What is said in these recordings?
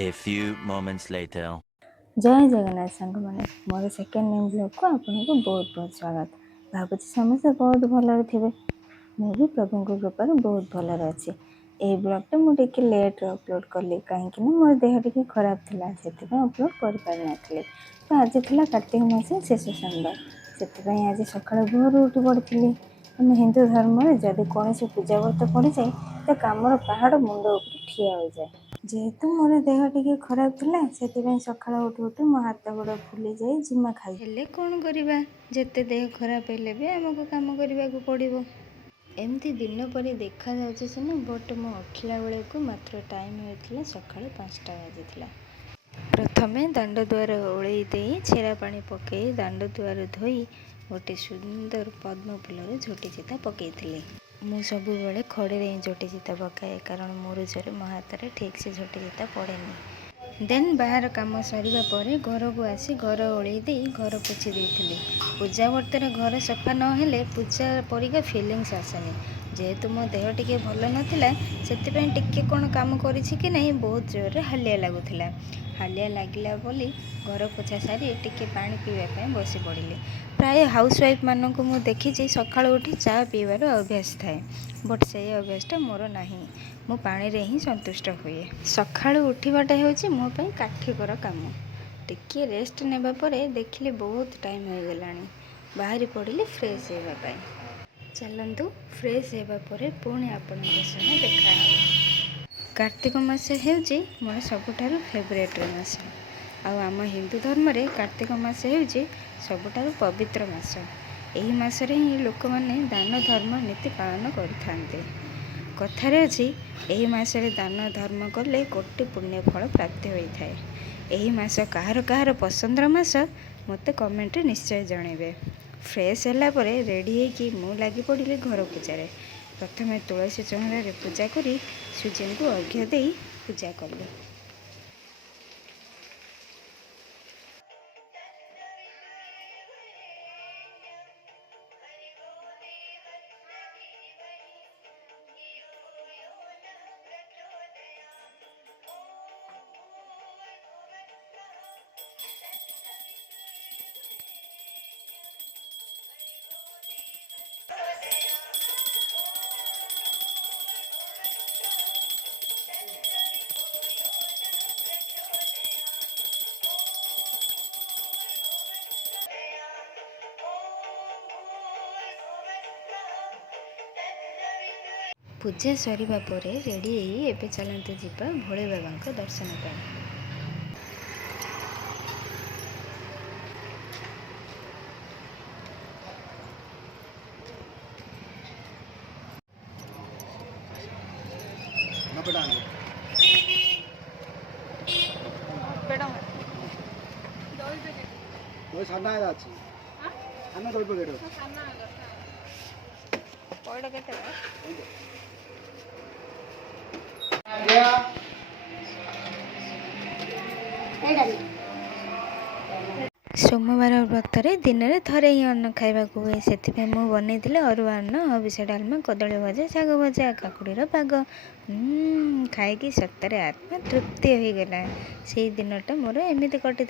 A few moments later. जय जगन्नाथ सांग मैंने मोर सेकेंड नेम ब्लॉग को आपको बहुत बहुत स्वागत। भावुँ समस्ते बहुत भलरे थे। मुझे प्रभु कृपार बहुत भलरे अच्छे। ये ब्लॉगटा मुझे लेट अपलोड कली कहीं मोर देह टी खराब थी से अपलोड कर पारि नी। तो आज थी कार्तिक मास शेष सोमवार से आज सका भोर उठी पड़ी। आम हिंदू धर्म में जदि कौन पूजा व्रत पड़ जाए तो कामर पहाड़ मुंड उपर ठिया हो जाए। जेहेतु मोर देह टी खराब थी से सका उठी उठी मो हाथ गोड़ फुली जाए जिमा खाई हेले कौन करवा जिते देह खराब हेले भी आमको काम करने को पड़ो। एमती दिन पर देखा जाऊँ सीना बट मो उठला बेले को मात्र टाइम होता सका 5टा बाजी। प्रथमे दांड दुआर ओलई दे छेरा पानी पकई दांड दुआर धोई गोटे सुंदर पद्म फूलर झोटी चिता पकई। मु सब बेले खड़े ही झोटी चिता पकाए कारण मोर जरे मो हाथ में ठीक से झोटी चिता पड़ेनी। देन बाहर काम सरिबा परे घर को आसी घर ओलई दे घर पोछि देइथिली। पूजा व्रतर घर सफा न हेले पूजा परिका फिलिंग्स आसेनी। जेहेतु मो देह टिके भल नथिला सेतिपई टिके कोन काम करिछि कि नहीं बहुत जोर हालिया लागुथिला। हालिया लागिला बोली घर पोछा सारी टिके पानी पीवा ପାଇଁ बसी पड़िले। प्राय हाउस वाइफ मानक मु देखिछि सकाळ उठी चा पीवार अभ्यास थाए बट से अभ्यासटा मोर नाही। मु पानी रे ही संतुष्ट हुए। सकाळ उठिबाटा हेउछि मो पई काठीकर काम। टिके रेस्ट नेबा परे देखिले बहुत टाइम हो गलानी। बाहरी पड़िले फ्रेश हेबा पई। चलंतु फ्रेश हेबा परे पुणी आपनक संगे देखा हो। कार्तिक मास हेउछि मोर सबुठारु फेवरेट मास। आम हिंदू धर्म रे कार्तिक मास हेउछि सबुठारु पवित्र मास। एही मासरे ही लोक माने दान धर्म नीति पालन करिथान्ते। कथारे अछि एही मासरे दान धर्म कले कोटि पुण्य फल प्राप्ति होइथाए। एही मास काहार काहार पसंदर मास मते कमेंट रे निश्चय जणेबे। फ्रेश होला परे रेडी हेकी मु लागि पड़िले घर पूजारे। प्रथमे तुलसी चौरा रे पूजा करी सूर्य को अर्घ्य दे पूजा कली। पूजा सरिबा परे रेडी हेई एबे चलंतु जिबा भोले बाबा को दर्शन पाई। सोमवार व्रतरे दिन में थरे ही अन्न खाइबा हुए से मु बनई अरुआ अन्न हबिष डालमा कदली भजा शाग भजा काकुड़ीर पाग खाई सतरे आत्मा तृप्ति हो गला। से दिनटा मोर एमती कटि।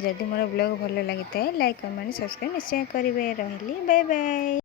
जदि मोर ब्लॉग भल लगी था लाइक कमेंट सब्सक्राइब निश्चय करेंगे। रही बाय बाय।